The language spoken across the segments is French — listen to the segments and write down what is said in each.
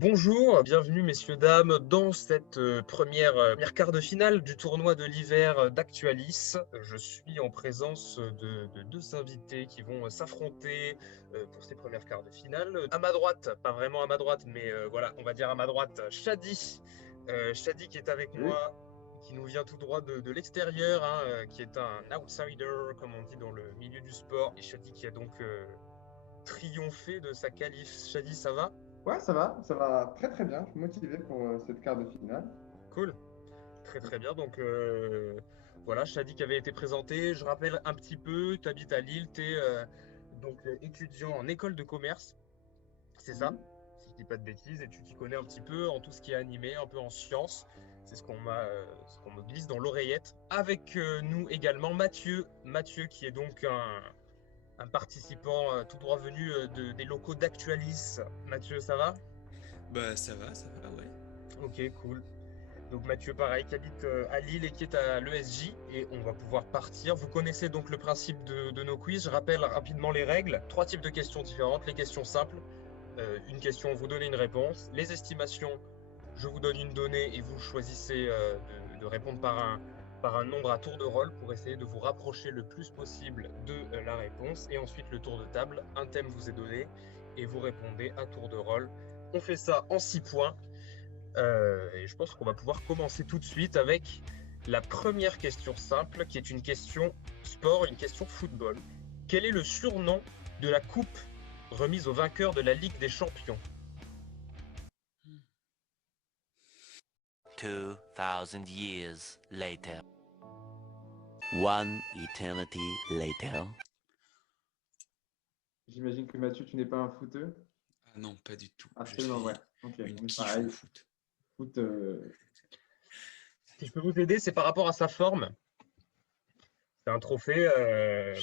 Bonjour, bienvenue messieurs, dames, dans cette première quart de finale du tournoi de l'hiver d'Actualis. Je suis en présence de deux invités qui vont s'affronter pour ces premières quarts de finale. À ma droite, pas vraiment à ma droite, mais voilà, on va dire à ma droite, Shadi. Shadi qui est avec Oui, moi, qui nous vient tout droit de l'extérieur, hein, qui est un outsider, comme on dit dans le milieu du sport. Et Shadi qui a donc triomphé de sa qualif. Shadi, ça va? ouais, ça va très très bien. Je suis motivé pour cette quart de finale. Cool. Très très bien. Donc voilà, Shadi qui avait été présenté. Je rappelle un petit peu, tu habites à Lille, tu es donc étudiant en école de commerce, c'est ça? Oui. Si je dis pas de bêtises, et tu t'y connais un petit peu en tout ce qui est animé, un peu en sciences. C'est ce qu'on me glisse dans l'oreillette. Avec nous également Mathieu. Mathieu qui est donc un participant tout droit venu des locaux d'Actualis. Mathieu, ça va? Bah ça va, ouais. Ok, cool. Donc Mathieu, pareil, qui habite à Lille et qui est à l'ESJ. Et on va pouvoir partir. Vous connaissez donc le principe de nos quiz. Je rappelle rapidement les règles. Trois types de questions différentes. Les questions simples. Une question, vous donnez une réponse. Les estimations, je vous donne une donnée et vous choisissez de répondre par un nombre à tour de rôle pour essayer de vous rapprocher le plus possible de la réponse. Et ensuite, le tour de table. Un thème vous est donné et vous répondez à tour de rôle. On fait ça en 6 points. Et je pense qu'on va pouvoir commencer tout de suite avec la première question simple, qui est une question sport, une question football. Quel est le surnom de la coupe remise au vainqueur de la Ligue des Champions? 2,000 years later. One eternity later. J'imagine que Mathieu, tu n'es pas un footeux. Ah non, pas du tout. Je Absolument, suis ouais. Ok, une on est quiche au pareil. foot. Foot, Si je peux vous aider, c'est par rapport à sa forme. C'est un trophée,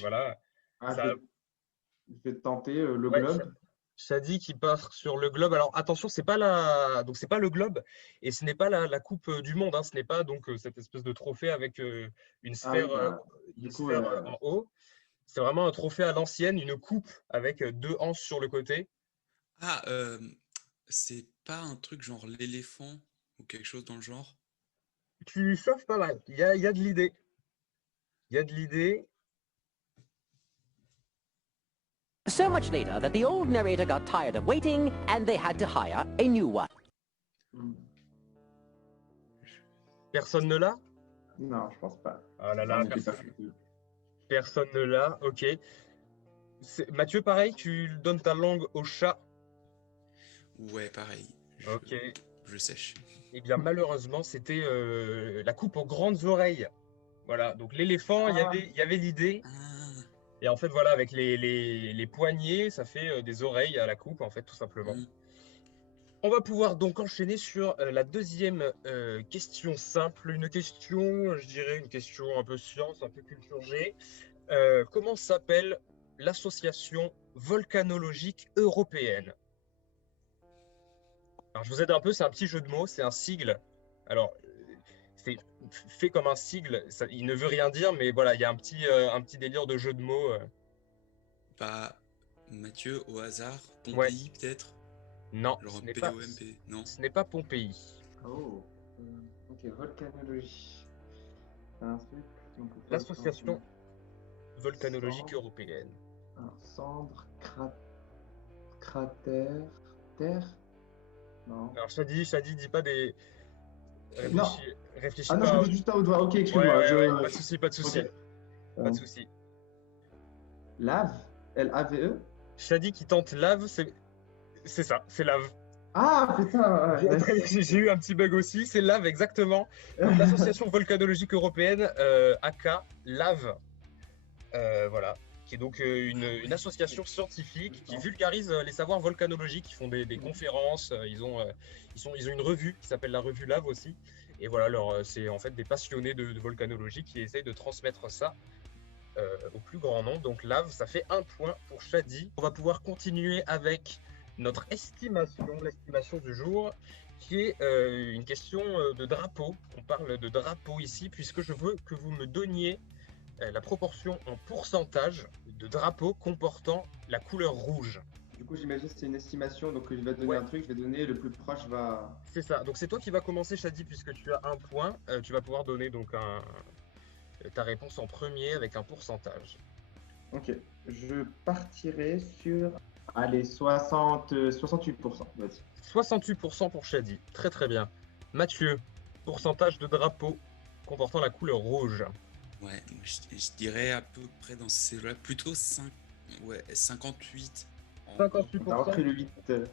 voilà. ah, Ça, je vais tenter le ouais, globe. Shadi qui part sur le globe. Alors attention, donc c'est pas le globe et ce n'est pas la Coupe du Monde. Hein. Ce n'est pas donc cette espèce de trophée avec une Ah oui, sphère, bah, du coup, en haut. C'est vraiment un trophée à l'ancienne, une coupe avec deux anses sur le côté. Ah, c'est pas un truc genre l'éléphant ou quelque chose dans le genre? Tu chauffes pas mal. Il y a de l'idée. Il y a de l'idée. So much later that the old narrator got tired of waiting and they had to hire a new one. hmm, Personne ne l'a? non, je pense pas. Ah là On là, n'était pas footeux. personne ne l'a. Ok. Mathieu, pareil, tu donnes ta langue au chat. Ouais, pareil. Ok. Je sèche. Eh bien, malheureusement, c'était la coupe aux grandes oreilles. Voilà. Donc l'éléphant, Ah, il y avait l'idée. Ah, Et en fait, voilà, avec les poignets, ça fait des oreilles à la coupe, en fait, tout simplement. hmm. On va pouvoir donc enchaîner sur la deuxième question simple. Une question, je dirais, une question un peu science, un peu culture G. Comment s'appelle l'association volcanologique européenne? Alors, je vous aide un peu, c'est un petit jeu de mots, c'est un sigle. Alors, c'est fait comme un sigle, il ne veut rien dire, mais voilà, il y a un petit délire de jeu de mots. Bah, Mathieu, au hasard, Ouais, Pompéi peut-être? non, Genre POMP, non? ce n'est pas Pompéi. oh. Ok, volcanologie. C'est un truc. Donc, volcan, L'association volcanologique cendre, européenne. cendre, cratère, terre. Non. Alors, Shadi, dis pas des. Non. Réfléchis Ah non, je pas. le fais juste à haute voix. Ok, Ouais, excuse-moi. ouais, ouais, pas de souci, pas de Ok. souci, pas de souci. Lave. Lave. Shadi qui tente lave, c'est ça, c'est lave. Ah, putain, ouais, nice. J'ai eu un petit bug aussi, c'est lave exactement. Donc l'association volcanologique européenne, aka LAV, voilà, qui est donc une association scientifique qui vulgarise les savoirs volcanologiques, qui font des conférences, ils ont une revue qui s'appelle la revue LAV aussi, et voilà, c'est en fait des passionnés de volcanologie qui essayent de transmettre ça au plus grand nombre. Donc LAV, ça fait un point pour Shadi. On va pouvoir continuer avec notre l'estimation du jour, qui est une question de drapeau. On parle de drapeau ici, puisque je veux que vous me donniez la proportion en pourcentage de drapeaux comportant la couleur rouge. Du coup, j'imagine que c'est une estimation, donc je vais te donner Ouais. un truc, je vais donner le plus proche va. C'est ça. Donc c'est toi qui vas commencer, Shadi, puisque tu as un point. Tu vas pouvoir donner donc ta réponse en premier avec un pourcentage. Ok, je partirai sur. Allez, 68%, vas-y. 68% pour Shadi. Très très bien. Mathieu, pourcentage de drapeau comportant la couleur rouge. Ouais, je dirais à peu près dans ces là plutôt 58. T'as 58%. repris le 8. Ouais.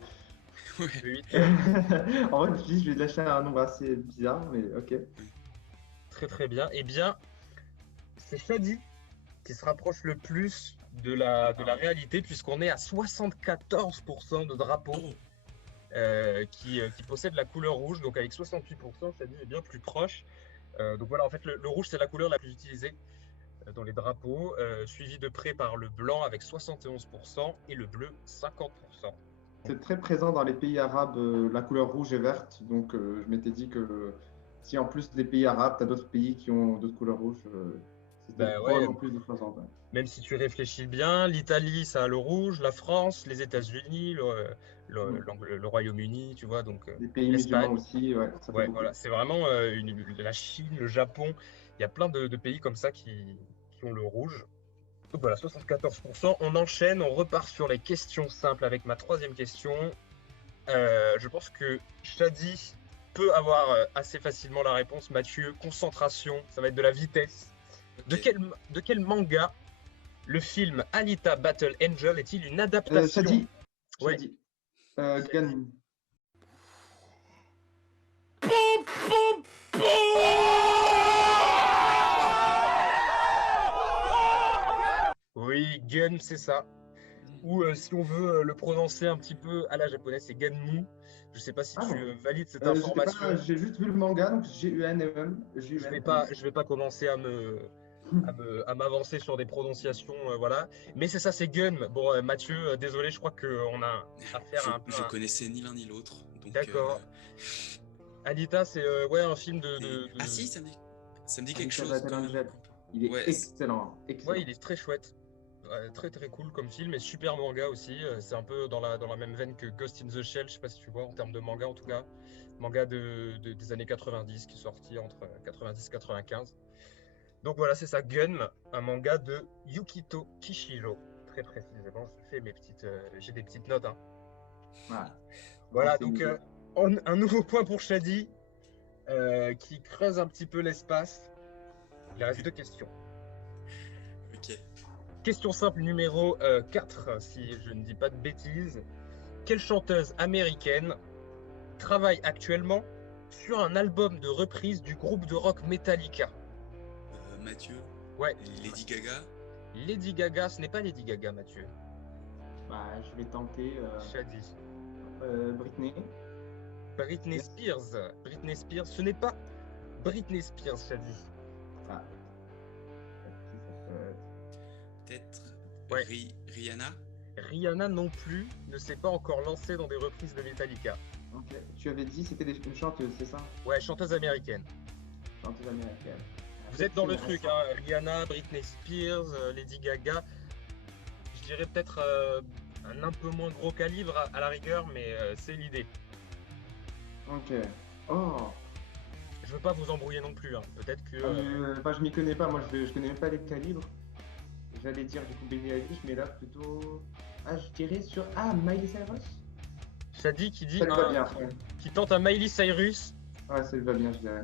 Le 8. En vrai, je me suis dit, je vais lâcher un nombre assez bizarre, mais ok. Très très bien. Eh bien, c'est Shadi qui se rapproche le plus de la réalité, puisqu'on est à 74% de drapeaux Oh, qui possèdent la couleur rouge. Donc avec 68%, Shadi est bien plus proche. Donc voilà, en fait, le rouge, c'est la couleur la plus utilisée dans les drapeaux, suivi de près par le blanc avec 71% et le bleu 50%. C'est très présent dans les pays arabes, la couleur rouge et verte. Donc, je m'étais dit que si en plus des pays arabes, tu as d'autres pays qui ont d'autres couleurs rouges, c'était Bah ouais, probablement plus de présent. Ouais. même si tu réfléchis bien, l'Italie, ça a le rouge, la France, les États-Unis, le Royaume-Uni, tu vois, donc Les pays l'Espagne. musulmans aussi, ouais, ça fait Ouais, beaucoup. voilà, c'est vraiment la Chine, le Japon. Il y a plein de pays comme ça qui ont le rouge. Donc voilà, 74%. On enchaîne, on repart sur les questions simples avec ma troisième question. Je pense que Shadi peut avoir assez facilement la réponse. Mathieu, concentration, ça va être de la vitesse. ok. De quel manga le film Alita Battle Angel est-il une adaptation? Shadi, Ouais. Shadi. Gun. Oui, Gun, c'est ça. Ou si on veut le prononcer un petit peu à la japonaise, c'est Ganmu. Je sais pas si Ah tu bon. valides cette J'étais information. pas- J'ai juste vu le manga, donc G-U-N-M. Je vais pas commencer à m'avancer sur des prononciations, voilà. Mais c'est ça, c'est Gun. Bon, Mathieu, désolé, je crois qu'on a affaire à un peu. Je connaissais ni l'un ni l'autre. Donc, D'accord. Alita, c'est ouais, un film Ah si, ça me dit quelque Alita chose Battle quand même. Angel. Il est Ouais, excellent. Excellent. Ouais, il est très chouette. Ouais, très très cool comme film et super manga aussi. C'est un peu dans la même veine que Ghost in the Shell, je sais pas si tu vois, en termes de manga en tout cas. Manga des années 90 qui est sorti entre 90 et 95. Donc voilà, c'est ça, Gun, un manga de Yukito Kishiro. Très précisément, j'ai des petites notes. Hein. Ouais. Voilà, C'est donc nickel. un nouveau point pour Shadi qui creuse un petit peu l'espace. Il reste deux questions. ok. Question simple numéro 4, si je ne dis pas de bêtises. Quelle chanteuse américaine travaille actuellement sur un album de reprise du groupe de rock Metallica? Mathieu, Ouais, Lady Gaga. Lady Gaga, ce n'est pas Lady Gaga, Mathieu. Bah, je vais tenter Shadi. Britney. Britney Spears. Britney Spears, ce n'est pas Britney Spears, Shadi. Ah. Qui ça peut être Peut-être Ouais. Rihanna. Rihanna non plus ne s'est pas encore lancée dans des reprises de Metallica. Ok. Tu avais dit c'était une chanteuse, c'est ça? Ouais, chanteuse américaine. Chanteuse américaine. Vous êtes dans le truc, hein. Rihanna, Britney Spears, Lady Gaga. Je dirais peut-être un peu moins gros calibre à la rigueur, mais c'est l'idée. Ok. Oh. Je veux pas vous embrouiller non plus. Hein. Peut-être que. Bah, je m'y connais pas. Moi, je connais même pas les calibres. J'allais dire du coup Billie Eilish, mais là plutôt. Ah, je dirais sur. Ah, Miley Cyrus. Shadi qui dit Ça lui va bien. Ouais, qui tente un Miley Cyrus. ouais, ça lui va bien, je dirais.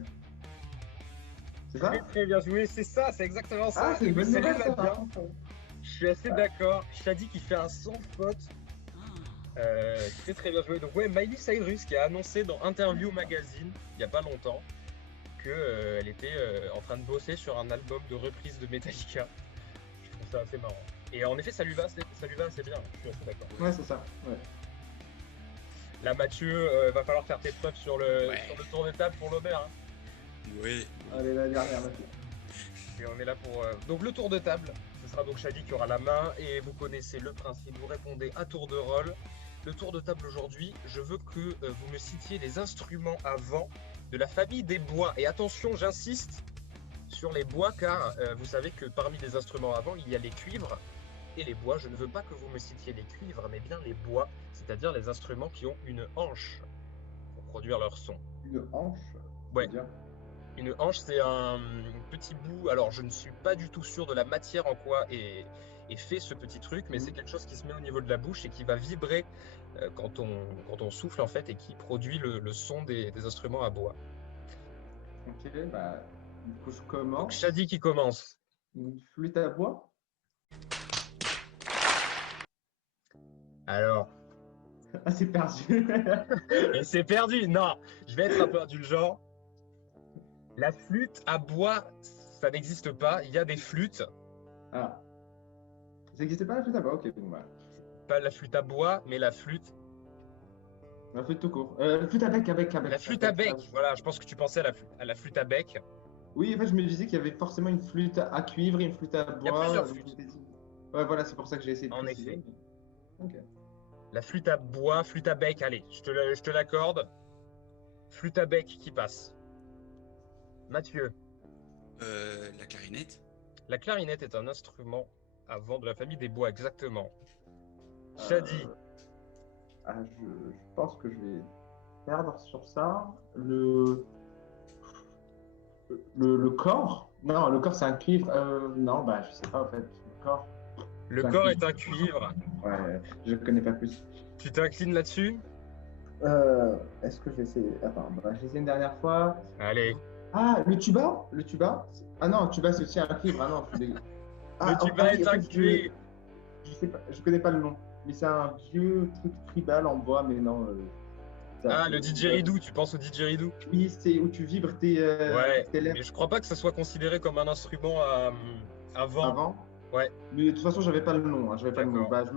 C'est ça? Très très bien joué, c'est ça, c'est exactement ça. Ah, c'est une bonne Ça lui nouvelle va ça, bien. par contre. Je suis assez d'accord. Shadi qui fait un sans faute. Très très bien joué. Donc ouais, Miley Cyrus qui a annoncé dans Interview Magazine il y a pas longtemps que elle était en train de bosser sur un album de reprise de Metallica. Je trouve ça assez marrant. Et en effet, ça lui va assez bien. Je suis assez d'accord. Ouais, c'est ça. Ouais. Là, Mathieu, va falloir faire tes preuves sur le tour de table pour l'honneur. Hein. Oui. Allez, la dernière, Mathieu. Et on est là pour. Donc le tour de table, ce sera donc Shadi qui aura la main et vous connaissez le principe, vous répondez à tour de rôle. Le tour de table aujourd'hui, je veux que vous me citiez les instruments à vent de la famille des bois. Et attention, j'insiste sur les bois car vous savez que parmi les instruments à vent, il y a les cuivres et les bois. Je ne veux pas que vous me citiez les cuivres, mais bien les bois, c'est-à-dire les instruments qui ont une hanche pour produire leur son. Une hanche, Ouais. c'est-à-dire Une hanche, c'est un petit bout. Alors, je ne suis pas du tout sûr de la matière en quoi est fait ce petit truc, mais c'est quelque chose qui se met au niveau de la bouche et qui va vibrer quand on souffle, en fait, et qui produit le son des instruments à bois. Ok, bah, du coup, je Donc, commence. Shadi qui commence. Une flûte à bois? Alors, Ah, c'est perdu. et c'est perdu. Non, je vais être un peu du genre. La flûte à bois, ça n'existe pas. Il y a des flûtes. Ah. Ça n'existait pas la flûte à bois? Ok, bon, bah. Pas la flûte à bois, mais la flûte. La flûte tout court. La flûte à bec. La flûte à bec. Voilà, je pense que tu pensais à la flûte à bec. Oui, en fait, je me disais qu'il y avait forcément une flûte à cuivre et une flûte à bois. Il y a plusieurs donc flûtes. je m'étais dit- Ouais, voilà, c'est pour ça que j'ai essayé de En préciser. effet. Ok. La flûte à bois, flûte à bec, allez, je te l'accorde. Flûte à bec qui passe. Mathieu, La clarinette. la clarinette est un instrument avant de la famille des bois, exactement. Shadi, Ah, je pense que je vais perdre sur ça. Le corps? Non, le corps, c'est un cuivre. Non, bah, je sais pas, en fait. Le corps. le C'est un corps cuivre. est un cuivre. Ouais, je connais pas plus. Tu t'inclines là-dessus? Est-ce que je vais essayer? Attends, bah, j'ai essayé une dernière fois. Allez. Ah, le tuba? Le tuba? Ah non, le tuba, c'est aussi un cuivre. Ah non, je suis dégueu. Le tuba oui, est en un fait, cuivre. je sais pas, je connais pas le nom. Mais c'est un vieux truc tribal en bois, mais non. Ah, le didgeridoo, tu penses au didgeridoo? Oui, c'est où tu vibres Ouais, tes lèvres mais je crois pas que ça soit considéré comme un instrument à vent. avant. Ouais, Mais de toute façon, j'avais pas le nom. J'avais pas le nom. D'accord. Bah, je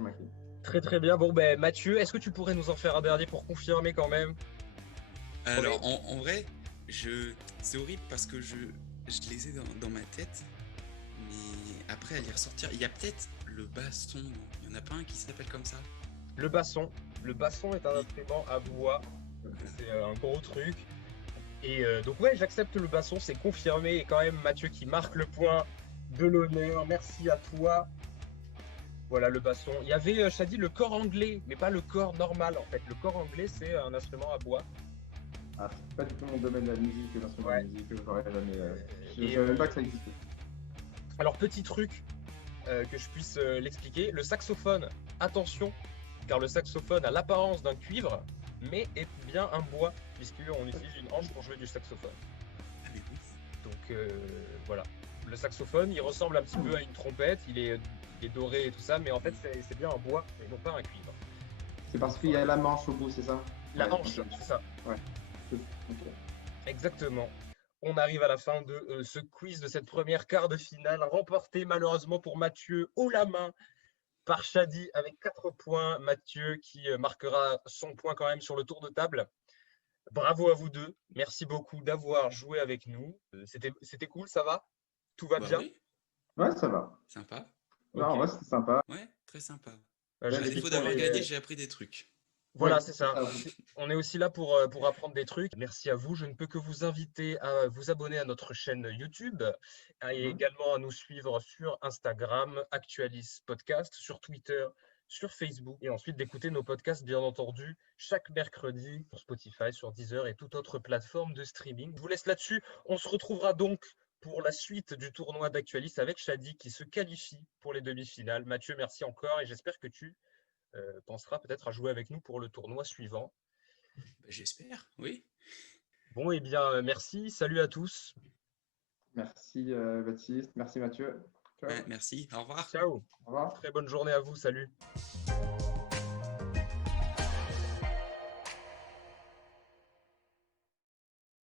m'incline. très très bien. Bon, ben Mathieu, est-ce que tu pourrais nous en faire un dernier pour confirmer quand même? Alors, en vrai, c'est horrible parce que je les ai dans ma tête, mais après, à les ressortir, il y a peut-être le basson. Il y en a pas un qui s'appelle comme ça? Le basson. Le basson est un instrument à bois. C'est un gros truc. Et donc ouais, j'accepte le basson, c'est confirmé. Et quand même Mathieu qui marque le point de l'honneur. Merci à toi. Voilà le basson. Il y avait, Shadi, le cor anglais, mais pas le cor normal en fait. Le cor anglais, c'est un instrument à bois. Ah, c'est pas du tout mon domaine de la musique, l'instrument Ouais. de musique, je n'aurais jamais. Je Et, savais même pas que ça existait. Alors petit truc que je puisse l'expliquer. Le saxophone, attention, car le saxophone a l'apparence d'un cuivre, mais est bien un bois, puisqu'on utilise une hanche pour jouer du saxophone. Ah, mais ouf. Donc voilà. Le saxophone, il ressemble un petit peu à une trompette, il est doré et tout ça, mais en fait c'est bien un bois et non pas un cuivre. C'est parce qu'il y a la manche au bout, c'est ça? La Ouais, hanche, ok. c'est ça. Ok. Exactement. On arrive à la fin de ce quiz de cette première quart de finale, remporté malheureusement pour Mathieu haut la main par Shadi avec 4 points. Mathieu qui marquera son point quand même sur le tour de table. Bravo à vous deux. Merci beaucoup d'avoir joué avec nous. C'était cool, ça va? Tout va Bah bien? oui, Ouais, ça va. sympa. Non, Ok. ouais, c'était sympa. Ouais, très sympa. Je Ouais, À le dis défaut pour d'avoir les- gagné, j'ai appris des trucs. Voilà, Ouais, c'est ça. On est aussi là pour apprendre des trucs. Merci à vous. Je ne peux que vous inviter à vous abonner à notre chaîne YouTube et également à nous suivre sur Instagram, Actualis Podcast, sur Twitter, sur Facebook et ensuite d'écouter nos podcasts, bien entendu, chaque mercredi sur Spotify, sur Deezer et toute autre plateforme de streaming. Je vous laisse là-dessus. On se retrouvera donc pour la suite du tournoi d'Actualis avec Shadi qui se qualifie pour les demi-finales. Mathieu, merci encore et j'espère que tu pensera peut-être à jouer avec nous pour le tournoi suivant. Bah, j'espère, oui. Bon, eh bien, merci. Salut à tous. Merci Baptiste, merci Mathieu. Ciao. Ouais, merci, au revoir. Ciao. Au revoir. Très bonne journée à vous. Salut.